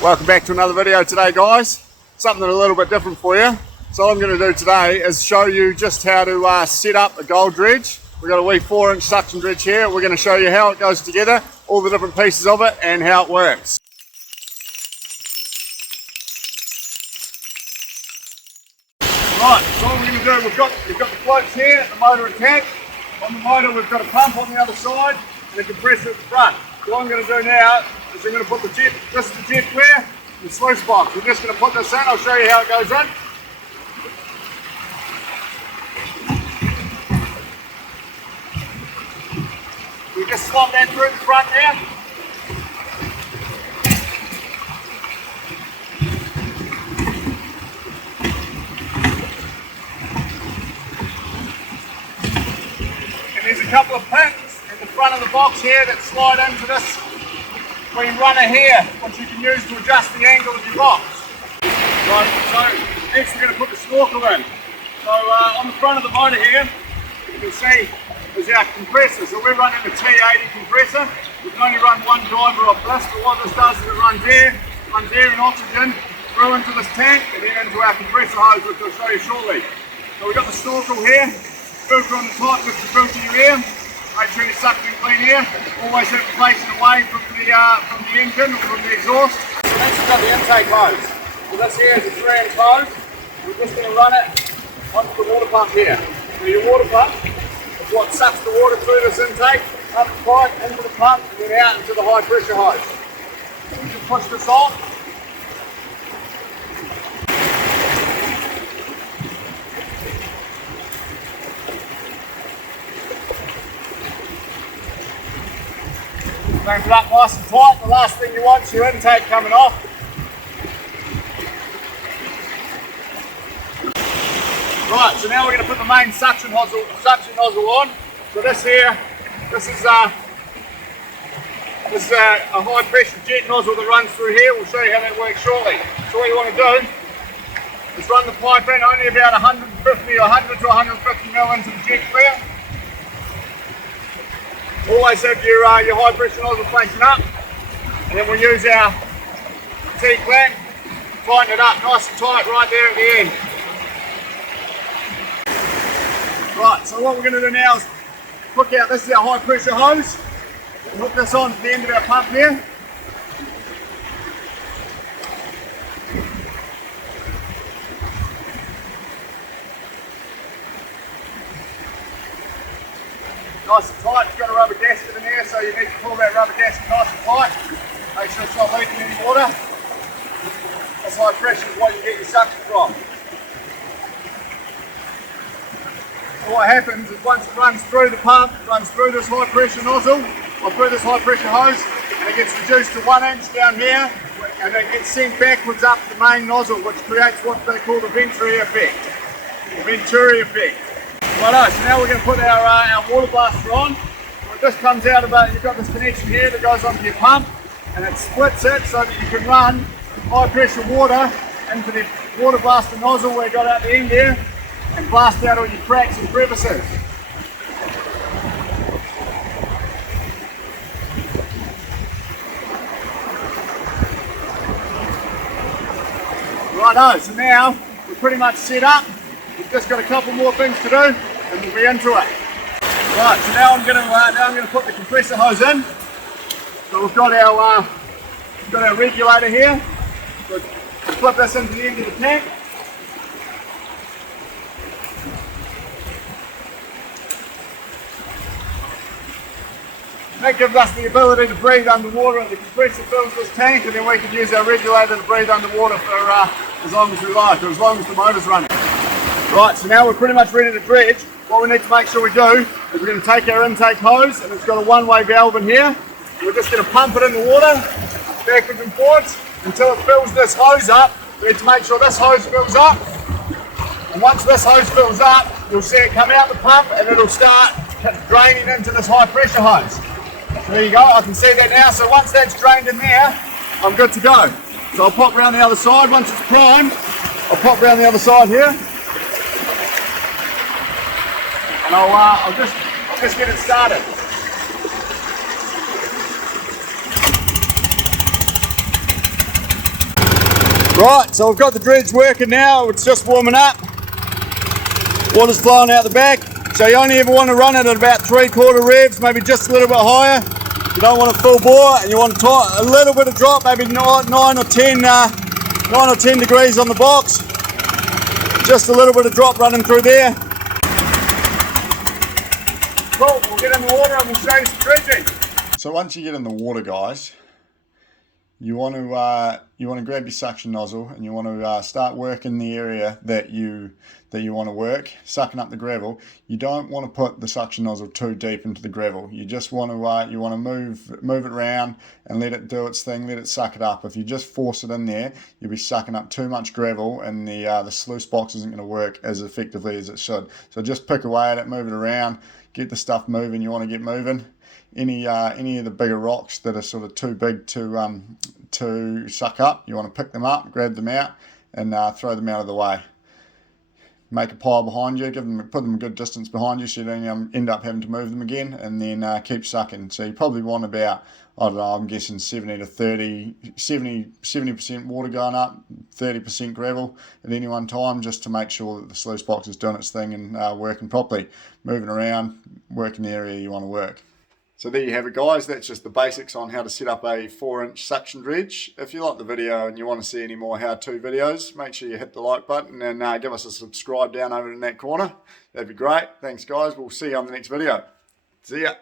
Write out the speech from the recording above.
Welcome back to another video today, guys. Something a little bit different for you. So all I'm going to do today is show you just how to set up a gold dredge. We've got a wee 4-inch suction dredge here. We're going to show you how it goes together, all the different pieces of it and how it works. Right, so what we're going to do, we've got the floats here, the motor attached. On the motor we've got a pump on the other side and a compressor at the front. So what I'm going to do now is I'm going to put the jet, this is the jet flare, the sluice box. We're just going to put this in, I'll show you how it goes in. We just slot that through the front now. And there's a couple of pins in the front of the box here that slide into this wee runner here, which you can use to adjust the angle of your box. Right, so next we're going to put the snorkel in. So on the front of the motor here, you can see is our compressor. So we're running a T80 compressor. We can only run one driver of this, but what this does is it runs air and oxygen through into this tank and then into our compressor hose, which I'll show you shortly. So we've got the snorkel here, filter on the top just to filter your air. Make sure you're sucking clean air. Always have to face it away from the engine or from the exhaust. So next we've got the intake hose. So this here is a 3-inch hose. We're just going to run it onto the water pump here. So your water pump is what sucks the water through this intake, up the pipe, into the pump, and then out into the high pressure hose. So you just push this on. Clamp it up nice and tight. The last thing you want is your intake coming off. Right, so now we're going to put the main suction nozzle on. So this here, this is a high pressure jet nozzle that runs through here. We'll show you how that works shortly. So what you want to do is run the pipe in only about 100 to 150 mil into the jet flare. Always have your high pressure nozzle facing up, and then we'll use our T-clamp, tighten it up nice and tight right there at the end. Right, so what we're going to do now is hook out, this is our high pressure hose, and hook this on to the end of our pump here. Nice and tight, you've got a rubber gasket in there, so you need to pull that rubber gasket nice and tight. Make sure it's not leaking any water. This high pressure is what you get your suction from. So what happens is once it runs through the pump, it runs through this high pressure nozzle, or through this high pressure hose, and it gets reduced to 1 inch down here, and it gets sent backwards up the main nozzle, which creates what they call the Venturi effect. The Venturi effect. Righto, so now we're going to put our water blaster on. So this comes out about, you've got this connection here that goes onto your pump, and it splits it so that you can run high pressure water into the water blaster nozzle where you got out the end here, and blast out all your cracks and crevices. Righto, so now we're pretty much set up. We've just got a couple more things to do and we'll be into it. Right, so now I'm going to put the compressor hose in. So we've got our regulator here. So we'll flip this into the end of the tank. That gives us the ability to breathe underwater, and the compressor fills this tank, and then we can use our regulator to breathe underwater for as long as we like, or as long as the motor's running. Right, so now we're pretty much ready to dredge. What we need to make sure we do is we're going to take our intake hose, and it's got a one-way valve in here. We're just going to pump it in the water, backwards and forwards, until it fills this hose up. We need to make sure this hose fills up. And once this hose fills up, you'll see it come out the pump, and it'll start draining into this high pressure hose. So there you go, I can see that now. So once that's drained in there, I'm good to go. So I'll pop around the other side. Once it's primed, I'll pop around the other side here. And I'll just get it started. Right, so we've got the dredge working now. It's just warming up. Water's flowing out the back. So you only ever want to run it at about 3/4 revs, maybe just a little bit higher. You don't want a full bore, and you want a little bit of drop, maybe 9 or 10 degrees on the box. Just a little bit of drop running through there. Cool, we'll get in the water and we'll show you some dredging. So once you get in the water, guys, you want to grab your suction nozzle and you want to start working the area that you want to work, sucking up the gravel. You don't want to put the suction nozzle too deep into the gravel. You just want to move it around and let it do its thing, let it suck it up. If you just force it in there, you'll be sucking up too much gravel, and the sluice box isn't going to work as effectively as it should. So just pick away at it, move it around, get the stuff moving you want to get moving. Any of the bigger rocks that are sort of too big to suck up, you want to pick them up, grab them out, and throw them out of the way. Make a pile behind you, put them a good distance behind you so you don't end up having to move them again, and then keep sucking. So you probably want about, I don't know, I'm guessing 70% water going up, 30% gravel at any one time, just to make sure that the sluice box is doing its thing and working properly, moving around, working the area you want to work. So there you have it, guys. That's just the basics on how to set up a 4-inch suction dredge. If you like the video and you want to see any more how-to videos, make sure you hit the like button and give us a subscribe down over in that corner. That'd be great. Thanks, guys. We'll see you on the next video. See ya.